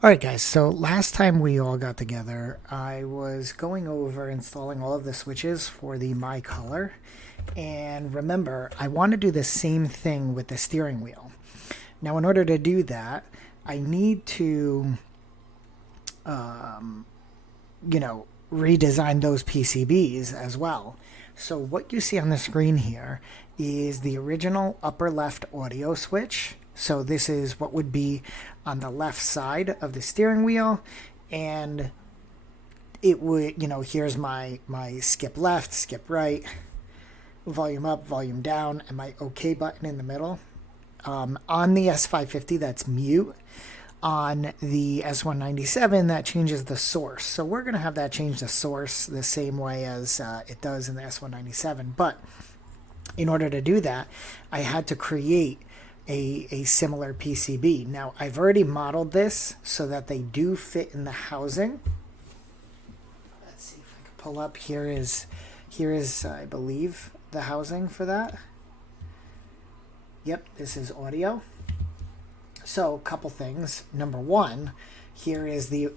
All right, guys, so last time we all got together, I was going over installing all of the switches for the MyColor. And remember, I want to do the same thing with the steering wheel. Now, in order to do that, I need to, redesign those PCBs as well. So what you see on the screen here is the original upper left audio switch. So this is what would be on the left side of the steering wheel, and it would, here's my skip left, skip right, volume up, volume down, and my OK button in the middle. On the S550, that's mute. On the S197, that changes the source. So we're going to have that change the source the same way as it does in the S197. But in order to do that, I had to create a similar PCB. Now, I've already modeled this so that they do fit in the housing. Let's see if I can pull up. Here is I believe, the housing for that. Yep, this is audio. So, a couple things. Number one, here is the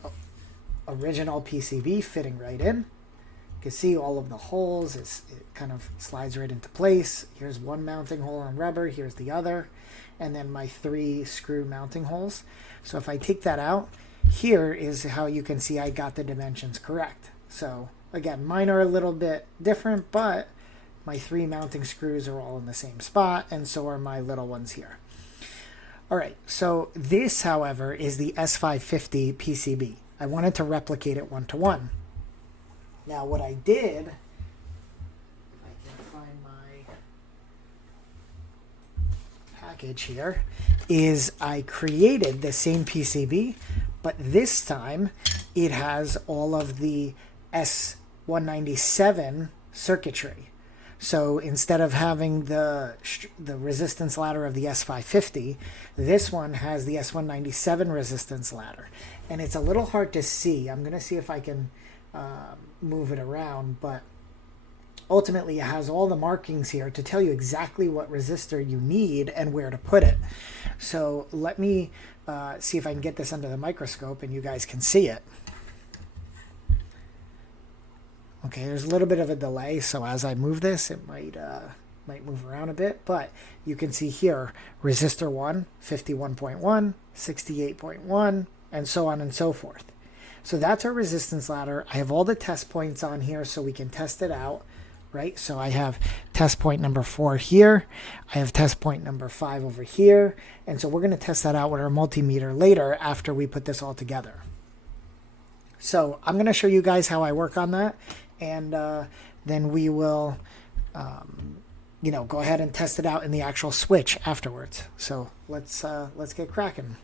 original PCB fitting right in. You can see all of the holes. It kind of slides right into place. Here's one mounting hole on rubber. Here's the other. And then my 3 screw mounting holes. So if I take that out, here is how you can see I got the dimensions correct. So again, mine are a little bit different, but my 3 mounting screws are all in the same spot, and so are my little ones here. All right, so this, however, is the S550 PCB. I wanted to replicate it one-to-one. Now what I did, if I can find my package here, is I created the same PCB, but this time it has all of the S197 circuitry. So instead of having the resistance ladder of the S550, this one has the S197 resistance ladder. And it's a little hard to see. I'm going to see if I can move it around, but ultimately it has all the markings here to tell you exactly what resistor you need and where to put it. So let me see if I can get this under the microscope and you guys can see it. Okay, there's a little bit of a delay, so as I move this, it might move around a bit, but you can see here, resistor 1, 51.1, 68.1, and so on and so forth. So that's our resistance ladder. I have all the test points on here so we can test it out, right? So I have test point number 4 here. I have test point number 5 over here. And so we're going to test that out with our multimeter later after we put this all together. So I'm going to show you guys how I work on that. And then we will, go ahead and test it out in the actual switch afterwards. So let's get cracking.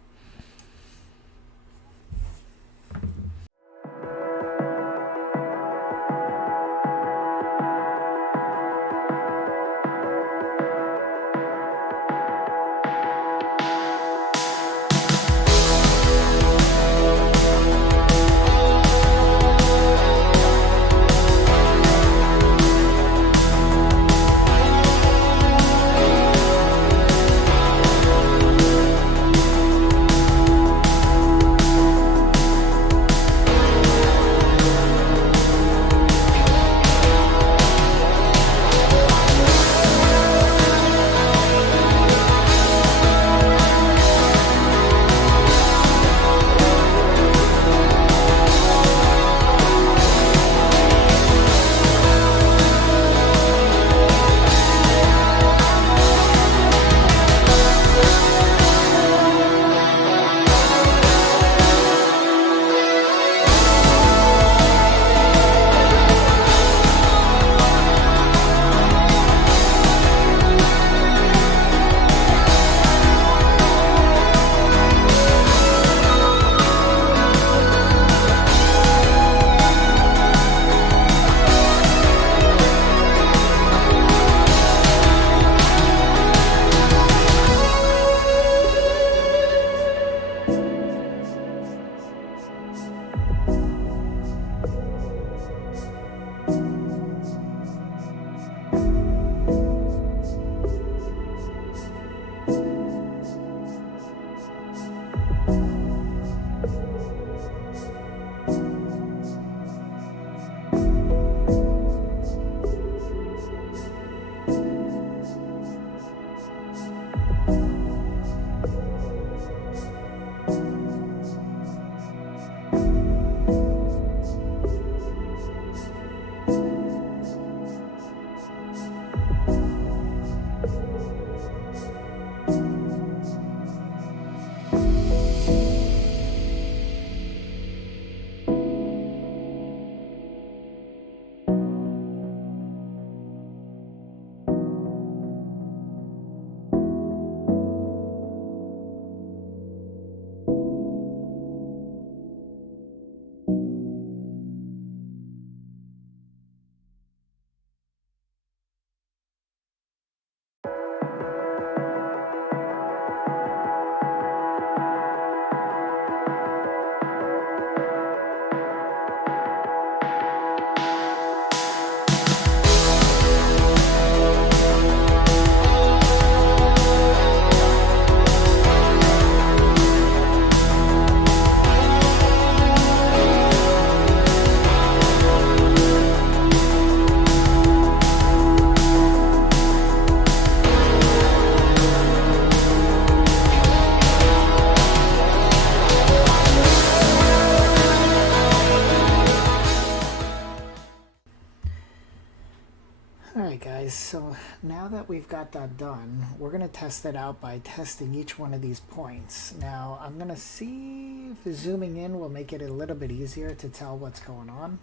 so now that we've got that done, we're going to test it out by testing each one of these points. Now, I'm going to see if zooming in will make it a little bit easier to tell what's going on.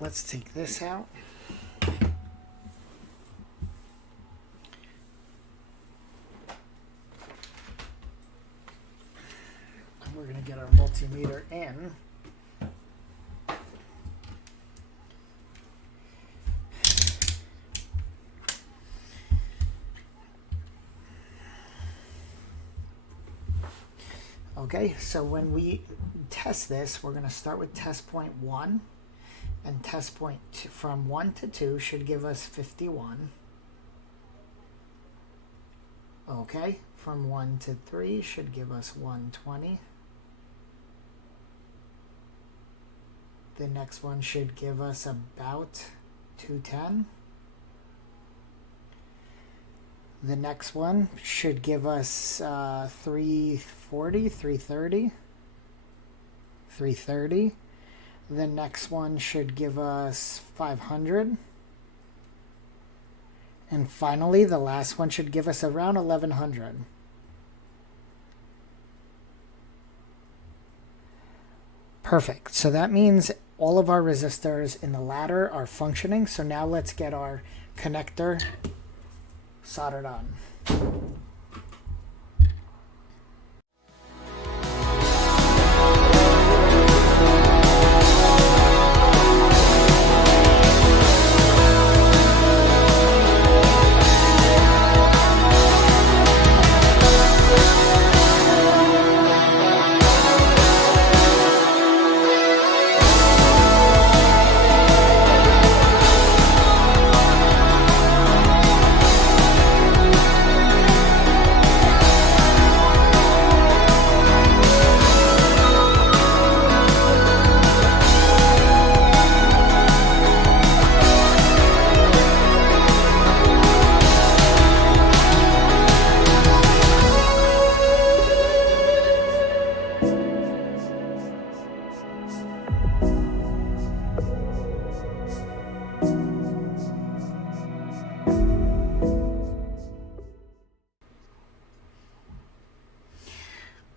Let's take this out. And we're going to get our multimeter in. Okay, so when we test this, we're going to start with test point 1, and test point from 1 to 2 should give us 51. Okay, from 1 to 3 should give us 120. The next one should give us about 210. The next one should give us 340, 330, 330. The next one should give us 500. And finally, the last one should give us around 1100. Perfect. So that means all of our resistors in the ladder are functioning. So now let's get our connector soldered on.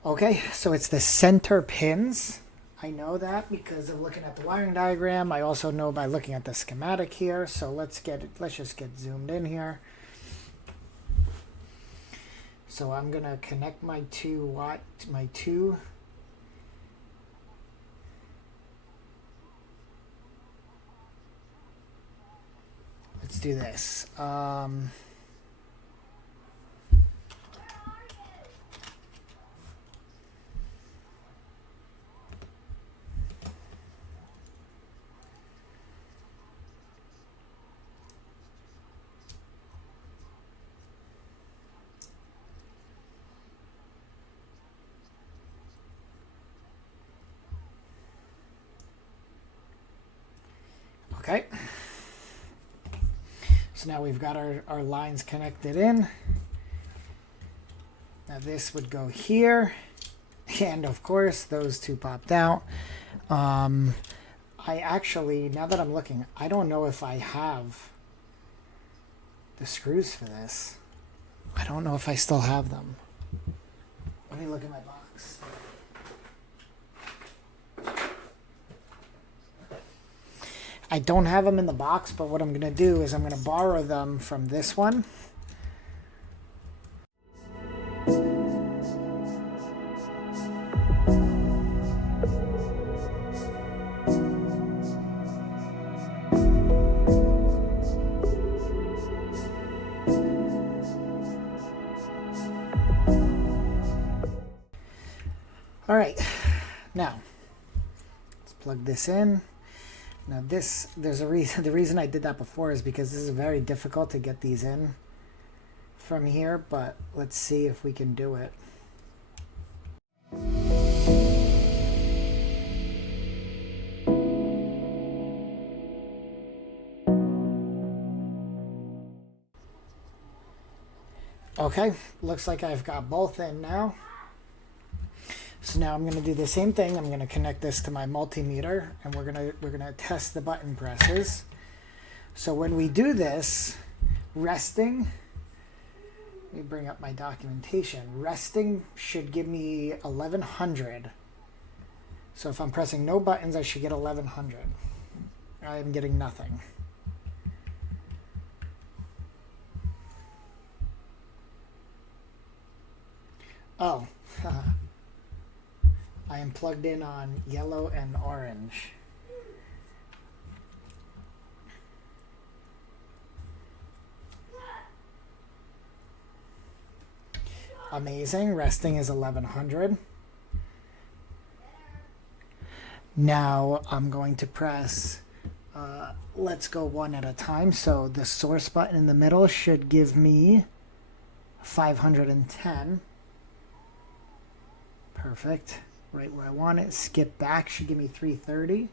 Okay, so it's the center pins. I know that because of looking at the wiring diagram. I also know by looking at the schematic here. So let's just get zoomed in here. So I'm gonna connect my two. Let's do this. Okay, so now we've got our lines connected in. Now this would go here, and of course those two popped out. I actually, now that I'm looking, I don't know if I have the screws for this. I don't know if I still have them. Let me look at my box. I don't have them in the box, but what I'm going to do is I'm going to borrow them from this one. All right, now let's plug this in. Now there's a reason. The reason I did that before is because this is very difficult to get these in from here, but let's see if we can do it. Okay, looks like I've got both in now. So now I'm going to do the same thing. I'm going to connect this to my multimeter, and we're going to test the button presses. So when we do this, resting, let me bring up my documentation. Resting should give me 1100. So if I'm pressing no buttons, I should get 1100. I am getting nothing. Oh, I am plugged in on yellow and orange. Amazing. Resting is 1100. Now I'm going to press let's go one at a time. So the source button in the middle should give me 510. Perfect. Right where I want it. Skip back should give me 330.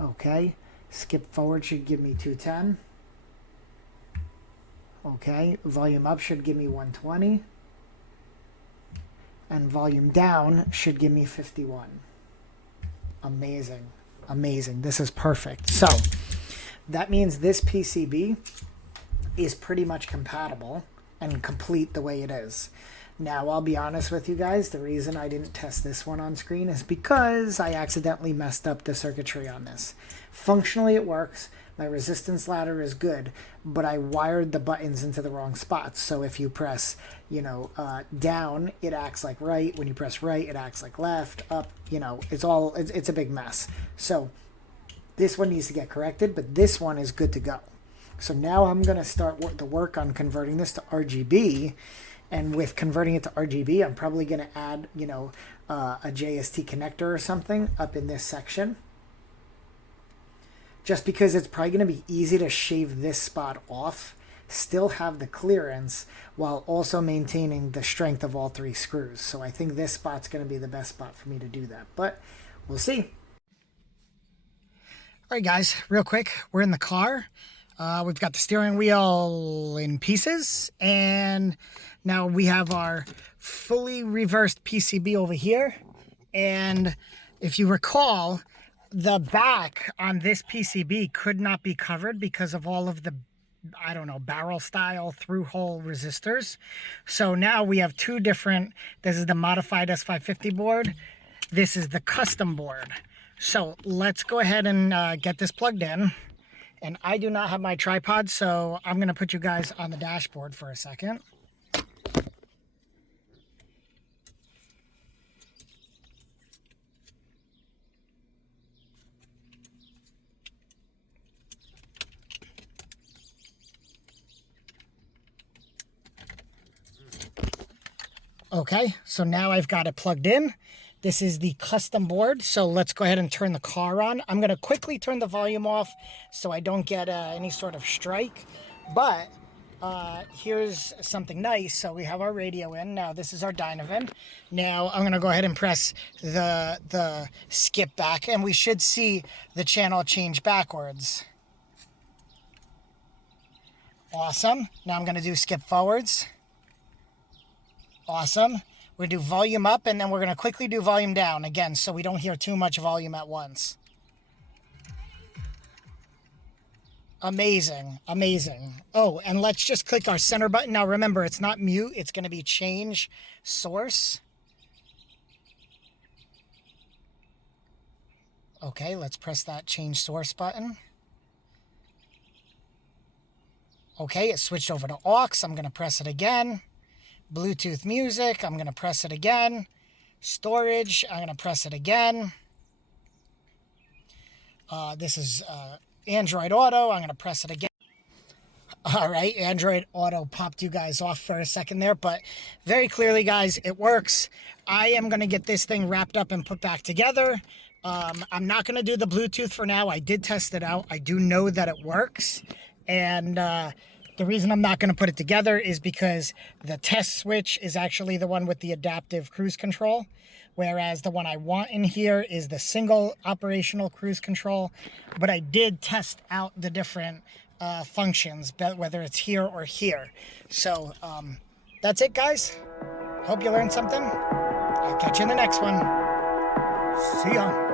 Okay. Skip forward should give me 210. Okay. Volume up should give me 120. And volume down should give me 51. Amazing. Amazing. This is perfect. So that means this PCB is pretty much compatible and complete the way it is. Now, I'll be honest with you guys, the reason I didn't test this one on screen is because I accidentally messed up the circuitry on this. Functionally, it works. My resistance ladder is good, but I wired the buttons into the wrong spots. So if you press, down, it acts like right. When you press right, it acts like left, up, it's a big mess. So this one needs to get corrected, but this one is good to go. So now I'm going to start the work on converting this to RGB. And with converting it to RGB, I'm probably going to add, a JST connector or something up in this section. Just because it's probably going to be easy to shave this spot off, still have the clearance, while also maintaining the strength of all three screws. So I think this spot's going to be the best spot for me to do that. But we'll see. All right, guys, real quick. We're in the car. We've got the steering wheel in pieces, and now we have our fully reversed PCB over here. And if you recall, the back on this PCB could not be covered because of all of the, barrel style through hole resistors. So now we have two different, this is the modified S550 board. This is the custom board. So let's go ahead and get this plugged in. And I do not have my tripod, so I'm going to put you guys on the dashboard for a second. Okay, so now I've got it plugged in. This is the custom board, so let's go ahead and turn the car on. I'm going to quickly turn the volume off so I don't get any sort of strike. But here's something nice. So we have our radio in. Now this is our Dynavan. Now I'm going to go ahead and press the skip back, and we should see the channel change backwards. Awesome. Now I'm going to do skip forwards. Awesome. We're going to do volume up, and then we're going to quickly do volume down again so we don't hear too much volume at once. Amazing. Amazing. Oh, and let's just click our center button. Now remember, it's not mute. It's going to be change source. Okay, let's press that change source button. Okay, it switched over to aux. I'm going to press it again. Bluetooth music, I'm going to press it again. Storage, I'm going to press it again. This is Android Auto, I'm going to press it again. All right, Android Auto popped you guys off for a second there, but very clearly, guys, it works. I am going to get this thing wrapped up and put back together. I'm not going to do the Bluetooth for now. I did test it out. I do know that it works. And the reason I'm not going to put it together is because the test switch is actually the one with the adaptive cruise control, whereas the one I want in here is the single operational cruise control. But I did test out the different functions, whether it's here or here. So that's it, guys. Hope you learned something. I'll catch you in the next one. See ya.